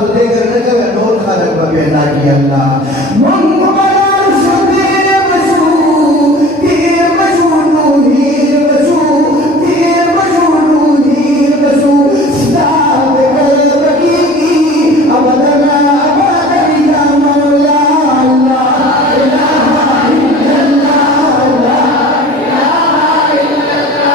तो देकर न कहे नूर खालक पर पैदा की अल्लाह मुंगमलार सुबीर बसू तीर बसू नूहीर बसू तीर बसू नूहीर बसू साब बकी अबदना अबदन या मौला अल्लाह इलाहा इल्लल्लाह ला इलाहा इल्लल्लाह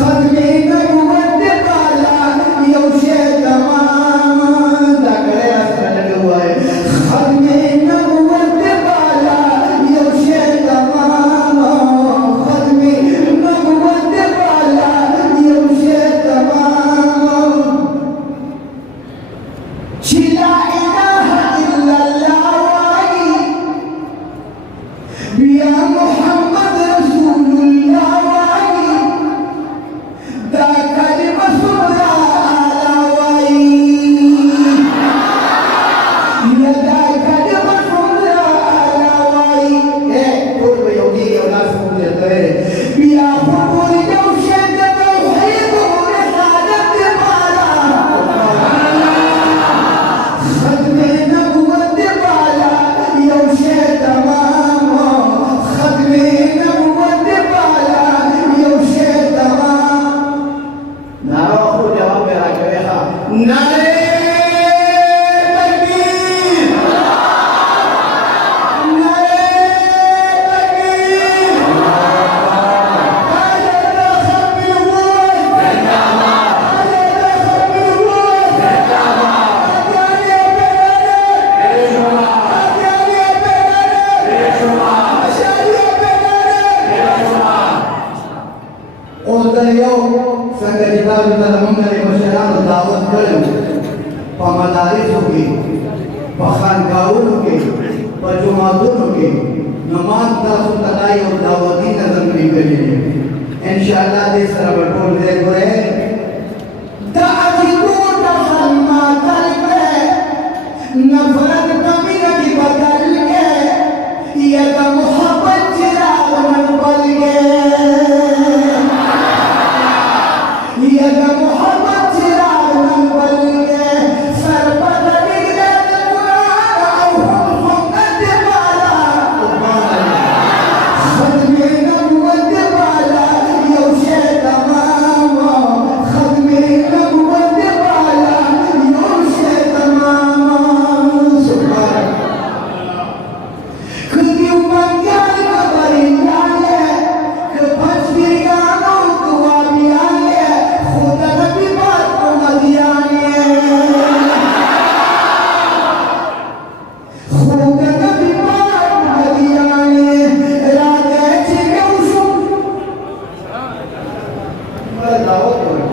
खत्म नबुवत वाला यौशे तमाम La ilaha illallah wali ya Muhammad Rasulullah wali da kalima surra ala wali ya da kalima surra ala wali kul wa yogi ya nas mujhe kare ya faqul yawshad tawhid risalat mala इंशाअल्लाह देश तरफ बोल दे गोरे ताजीबू तसल्मा करके नफरत कमी की बदल के ये तो मोहब्बत चिराग मन बल के ये तो मोहब्बत चिराग मन बल के सर पर बिगड़े कुरान और सुन्नत वाला खत्म नबूवत वाला योशे तमाम खत्म नबूवत वाला योशे तमाम सुभान क्यों मंगल कबरी जाए कि पछियानो दुआ भी आए खुदा नबी बात को मदियाए खुदा नबी बात मदियाए राते चिके उसु दावत करो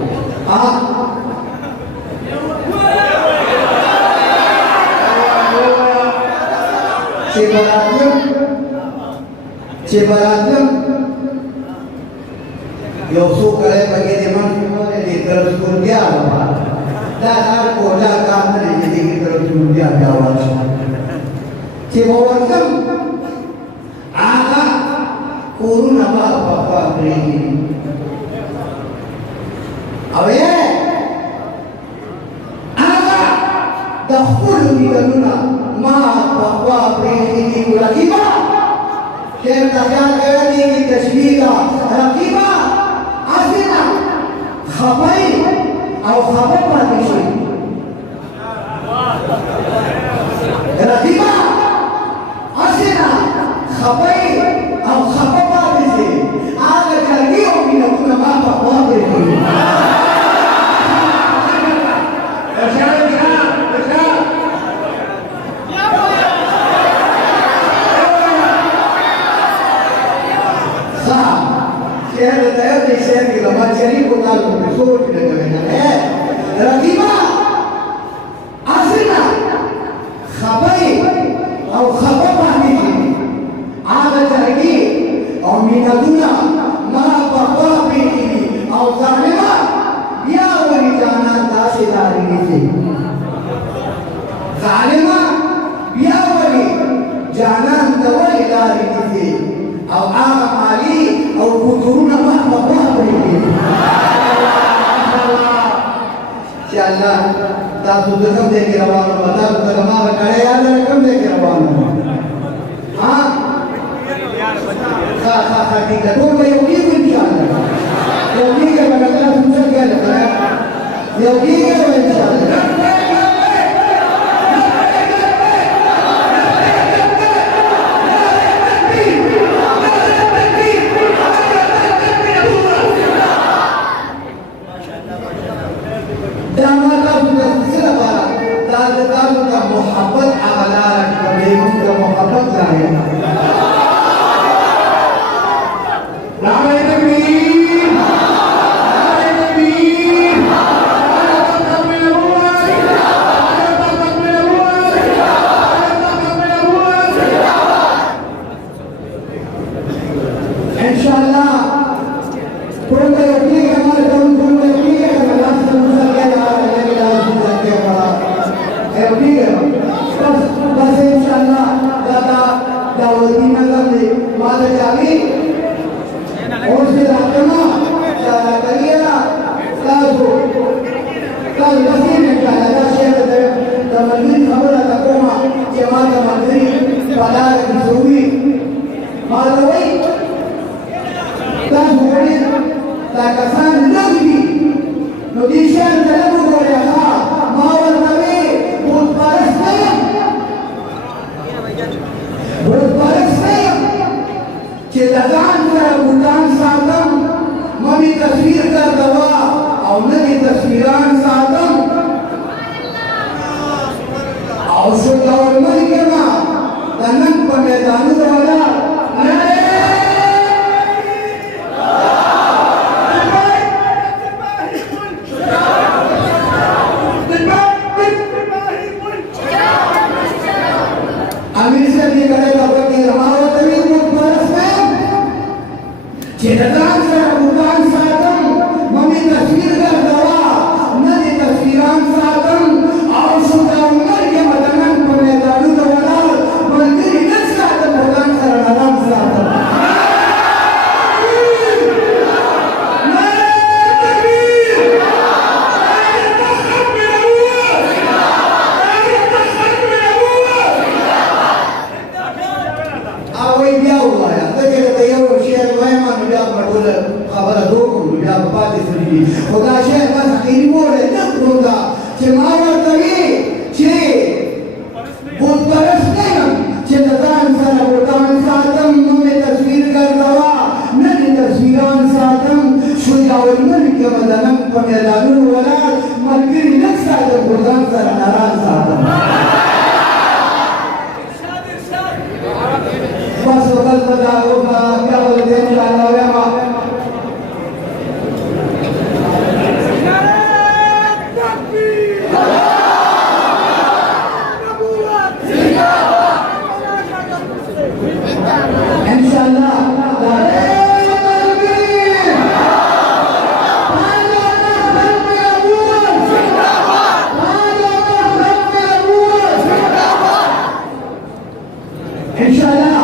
Cibaratnya Yosuf kalian bagi teman di terus dunia apa? Dan koda kami jadi terus dunia awaz. Cibaratnya agak kurun apa beri. Awalnya agak dahulu di dunia apa beri lagi mah. Kita jangan ini tashbih rakibah asina khabai atau khabar manusia rakibah asina khabai atau khabar manusia ada lagi orang yang punya apa boleh Jadi bukan betul dengan rakibah asina khabai atau khabar manusia ada lagi orang minaduna ma babi atau zalima dia wali jangan kasih dari ini zalima dia wali jangan tawali dari ini atau agam ali atau kuturuna ma babi Allah tak sudah kamu dekir awal betul betul kamu kaya ada kamu dekir awal हाँ सा ठीक है तो मैं योगी को इंशाअल्लाह योगी के बगल में सुन क्या लगता है योगी के इंशाअल्लाह मोहब्बत आला कबीरों का मोहब्बत लाए नारे तकबीर नारे तकबीर नारे तकबीर ठीक है बस इंशाल्लाह दादा दावती नजर ले माता जागी और से रातना करिए ना कल नसीब इंशाल्लाह दा शेर दे तमन्नी खबर तकोमा के माता मंदिर बाजार की सोवी मालवई दा होड़ी दा कसान लगी नदीशान तलबु गोया हा मावल नबी बुत परस नहीं che dagan sa bulan satam mami tasvir ka dawa aw nabi tasviran satam aw so dawar mari kema danan pamedanu wala Amir se di kare babar ki ramawa tabi mut paras mein Chedagan sa bukan satam mami tasvir ka dawa nadi tasviran satam aw suda umar ke madanan pamedanu wala mandiri nas satam bukan sararam satam خبر دوکم بیا پاتې سړي خدا شه بس اخیری موره نه کړو چې ما ورته وی چې بوت پرس نه یم چې د ځان سره بوتان ساتم نو مې تصویر ګرځوا نه دې تصویران ساتم شجاع الملک کې بدنم په میدانونو ولاړ ملګري نه ساتم بوتان سره ناران ساتم بس وکړ دا او بیا ولې ان شاء الله وایم Shut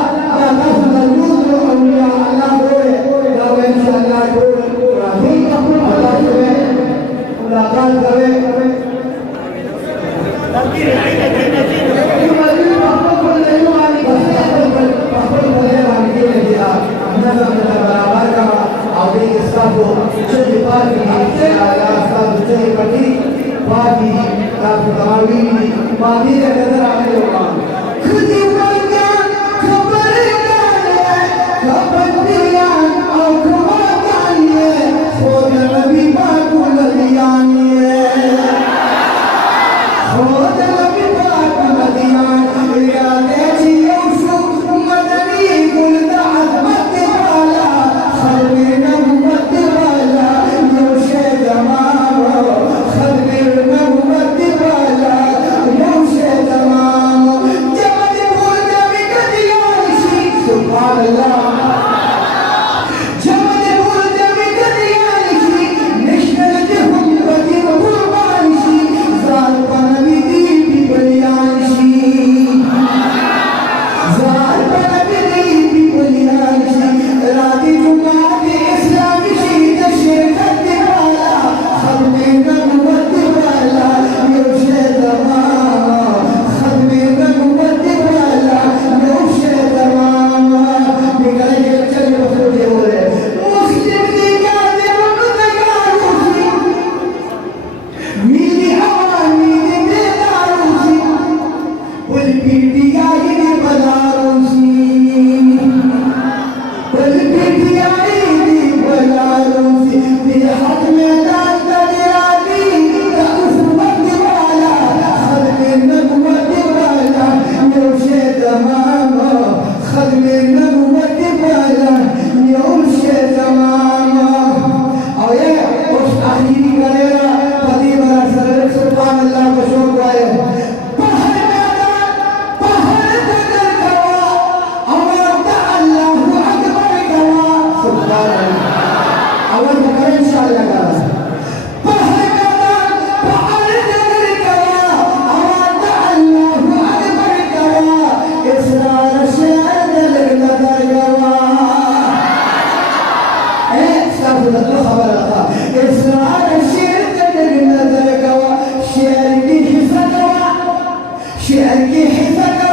شعرك حفظ